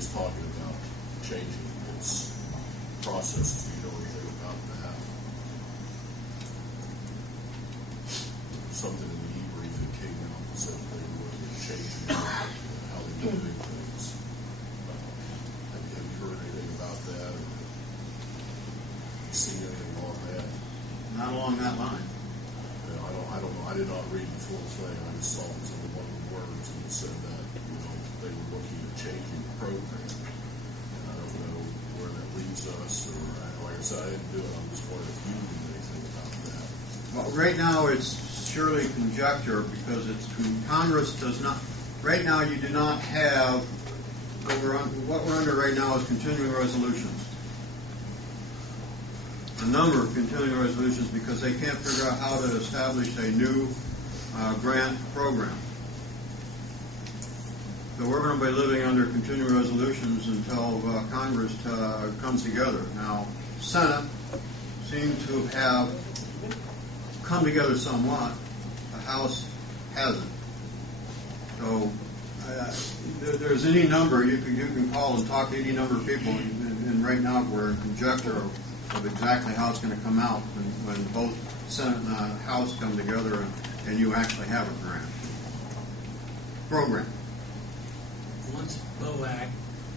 is talking about changing its process. Do you know anything about that? Something in the e-brief that came out that said they were changing how they do things. Have you heard anything about that? Or seen anything on that? Not along that line. Yeah, I don't know. I did not read the full thing. I just saw it was in one of the words, and it said that they were looking at changing the program. And I don't know where that leaves us, or like I said, I didn't do it. I'm just wondering if you knew anything about that. Well, right now it's surely conjecture because it's Congress does not. Right now, you do not have what we're under right now is continuing resolutions. A number of continuing resolutions because they can't figure out how to establish a new grant program. So we're going to be living under continuing resolutions until Congress comes together. Now, Senate seems to have come together somewhat. The House hasn't. So there's any number you can call and talk to any number of people, and right now we're in conjecture of exactly how it's going to come out when both Senate and House come together and you actually have a grant program. Once BOAC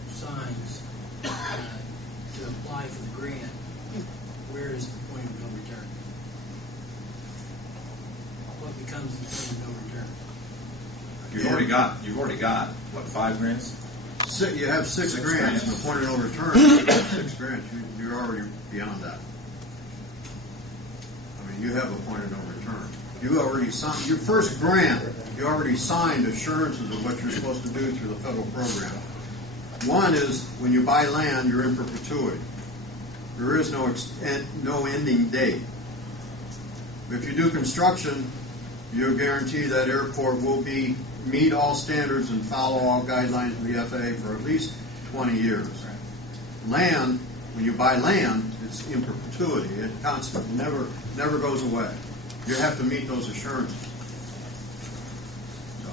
signs to apply for the grant, where is the point of no return? What becomes the point of no return? You've already got what, 5 grants? You have six grants, and the point of no return. 6 grants, you're already beyond that. I mean, you have a point of no return. You already signed your first grant. You already signed assurances of what you're supposed to do through the federal program. One is when you buy land, you're in perpetuity. There is no ending date. If you do construction, you guarantee that airport will meet all standards and follow all guidelines of the FAA for at least 20 years. Land, when you buy land, it's in perpetuity. It constantly never goes away. You have to meet those assurances.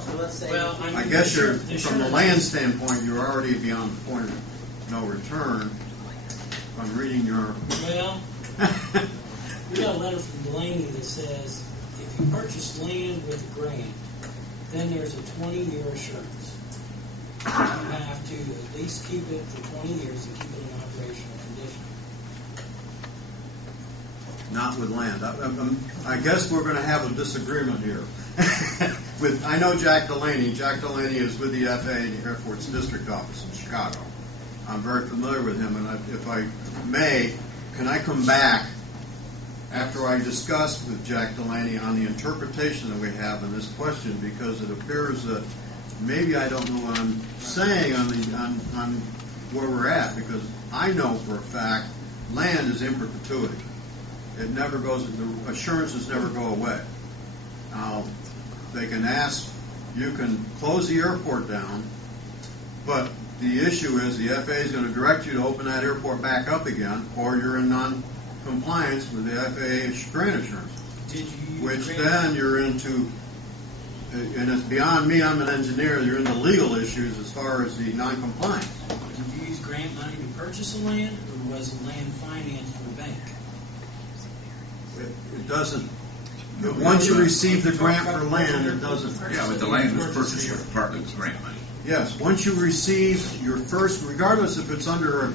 So let's say, well, I guess from the land standpoint, you're already beyond the point of no return. If I'm reading your... Well, we got a letter from Delaney that says if you purchase land with a grant, then there's a 20-year assurance. You have to at least keep it for 20 years and keep it in operational condition. Not with land. I guess we're going to have a disagreement here. I know Jack Delaney. Jack Delaney is with the FAA in the Airport's district office in Chicago. I'm very familiar with him, and if I may, can I come back after I discuss with Jack Delaney on the interpretation that we have in this question, because it appears that maybe I don't know what I'm saying on where we're at, because I know for a fact land is in perpetuity. It never goes, the assurances never go away. Now, they can ask, you can close the airport down, but the issue is the FAA is going to direct you to open that airport back up again, or you're in non-compliance with the FAA grant assurance. Which then you're into, and it's beyond me, I'm an engineer, you're into legal issues as far as the non-compliance. Did you use grant money to purchase the land, or was the land financed from a bank? It doesn't. Once you receive the grant for land, it doesn't. Yeah, but the land was purchased with partly with grant money. Yes, once you receive your first, regardless if it's under,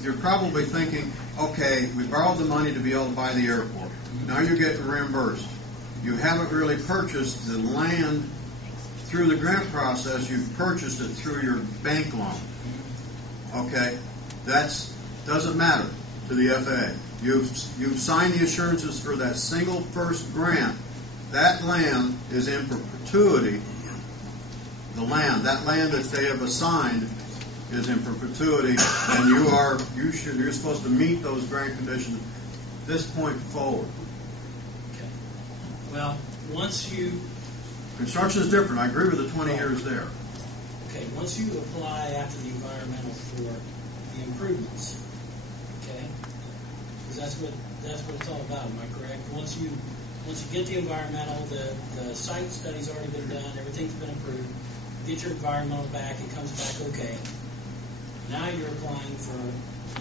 you're probably thinking, okay, we borrowed the money to be able to buy the airport. Now you're getting reimbursed. You haven't really purchased the land through the grant process. You've purchased it through your bank loan. Okay, doesn't matter to the FAA. You've signed the assurances for that single first grant. That land is in perpetuity. That land that they have assigned is in perpetuity, and you're supposed to meet those grant conditions this point forward. Okay. Well, once you construction is different. I agree with the 20 years there. Okay, once you apply after the environmental for the improvements, okay, because that's what it's all about. Am I correct? Once you get the environmental, the site study's already been done, everything's been approved. get your environmental back, it comes back okay. Now you're applying for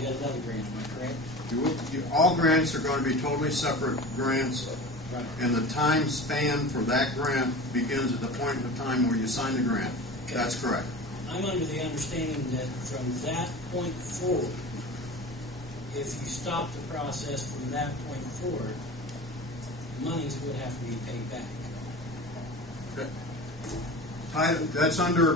yet another grant, am I correct? All grants are going to be totally separate grants, Right. and the time span for that grant begins at the point in time where you sign the grant. Okay. That's correct. I'm under the understanding that from that point forward, if you stop the process from that point forward, monies would have to be paid back. That's under,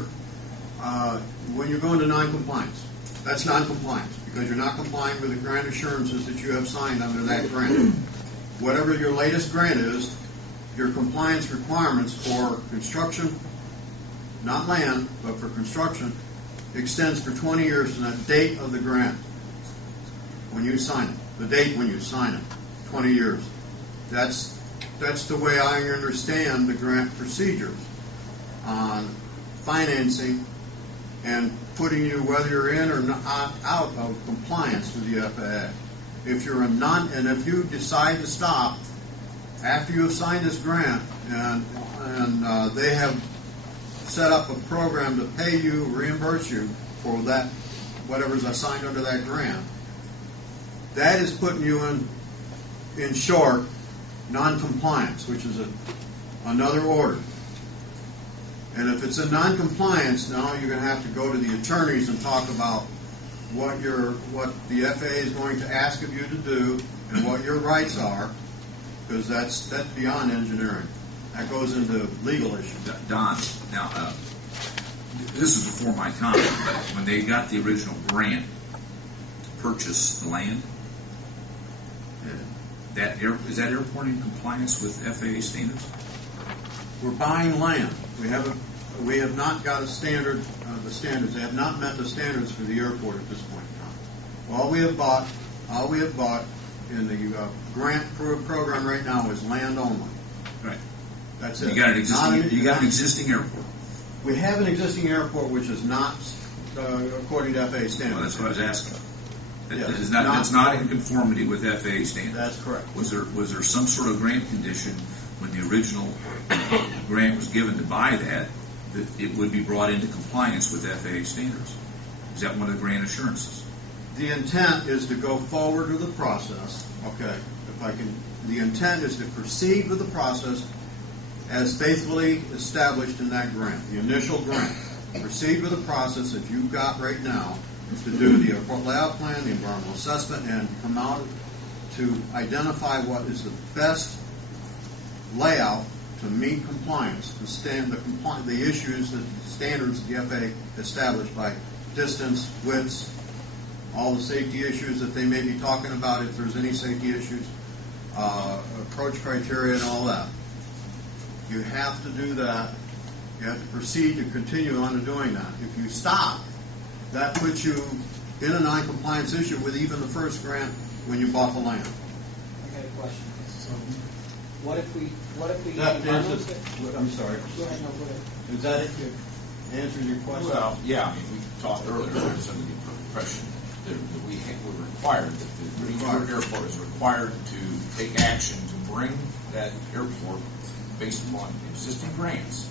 when you're going to non-compliance. That's non-compliance, because you're not complying with the grant assurances that you have signed under that grant. Whatever your latest grant is, your compliance requirements for construction, not land, but for construction, extends for 20 years from that date of the grant when you sign it. The date when you sign it, 20 years. That's the way I understand the grant procedures on financing and putting you, whether you're in or not, out of compliance with the FAA. If you're and if you decide to stop after you have signed this grant and they have set up a program to pay you, reimburse you for that, whatever's assigned under that grant, that is putting you in short, non-compliance, which is another order. And if it's a non-compliance, now you're going to have to go to the attorneys and talk about what the FAA is going to ask of you to do and what your rights are, because that's beyond engineering. That goes into legal issues. Don, now, this is before my comment, but when they got the original grant to purchase the land, is that airport in compliance with FAA standards? We're buying land. We have not got a standard. The standards. They have not met the standards for the airport at this point in time. All we have bought in the grant program right now is land only. Right. That's it. You got an existing airport. We have an existing airport which is not according to FAA standards. Well, that's what I was asking. Yes, It's not in conformity with FAA standards. That's correct. Was there some sort of grant condition when the original grant was given to buy that it would be brought into compliance with FAA standards? Is that one of the grant assurances? The intent is to go forward with the process. Okay, if I can. The intent is to proceed with the process as faithfully established in that grant, the initial grant. Proceed with the process that you've got right now to do the airport layout plan, the environmental assessment, and come out to identify what is the best layout to meet compliance, to stand the issues, the standards the FAA established by distance, widths, all the safety issues that they may be talking about, if there's any safety issues, approach criteria and all that. You have to do that. You have to proceed to continue on to doing that. If you stop, that puts you in a non-compliance issue with even the first grant when you bought the land. I got a question. So, what if we? I'm sorry. Go ahead, no, go ahead. Is that it? Answer your question? Well, yeah, I mean, we talked earlier, I was under the impression that we were required, that the Greensburg Airport is required to take action to bring that airport based upon existing grants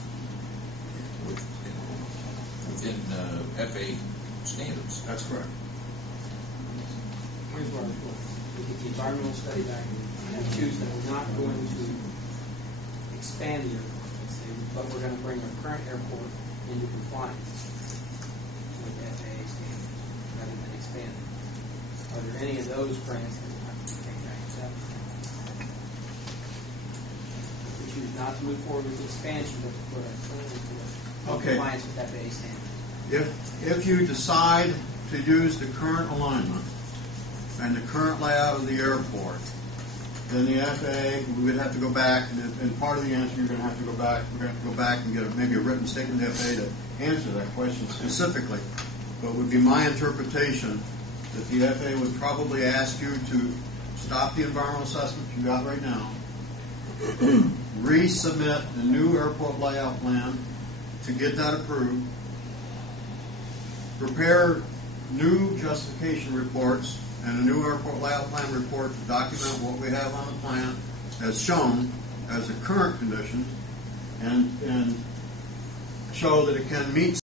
within FAA standards. That's correct. Here's where I was going. We get the environmental study back and choose that we're not going to expand the airport, but we're going to bring our current airport into compliance with FAA standards rather than expand it. Are there any of those grants that we have to take back to that? We choose not to move forward with the expansion, but to put our current airport in compliance with FAA standards. If you decide to use the current alignment and the current layout of the airport, then the FAA, we would have to go back, and part of the answer you're going to have to go back. We're going to have to go back and get maybe a written statement from the FAA to answer that question specifically. But it would be my interpretation that the FAA would probably ask you to stop the environmental assessment you got right now, resubmit the new airport layout plan to get that approved, prepare new justification reports and a new airport layout plan report to document what we have on the plan as shown as the current conditions, and show that it can meet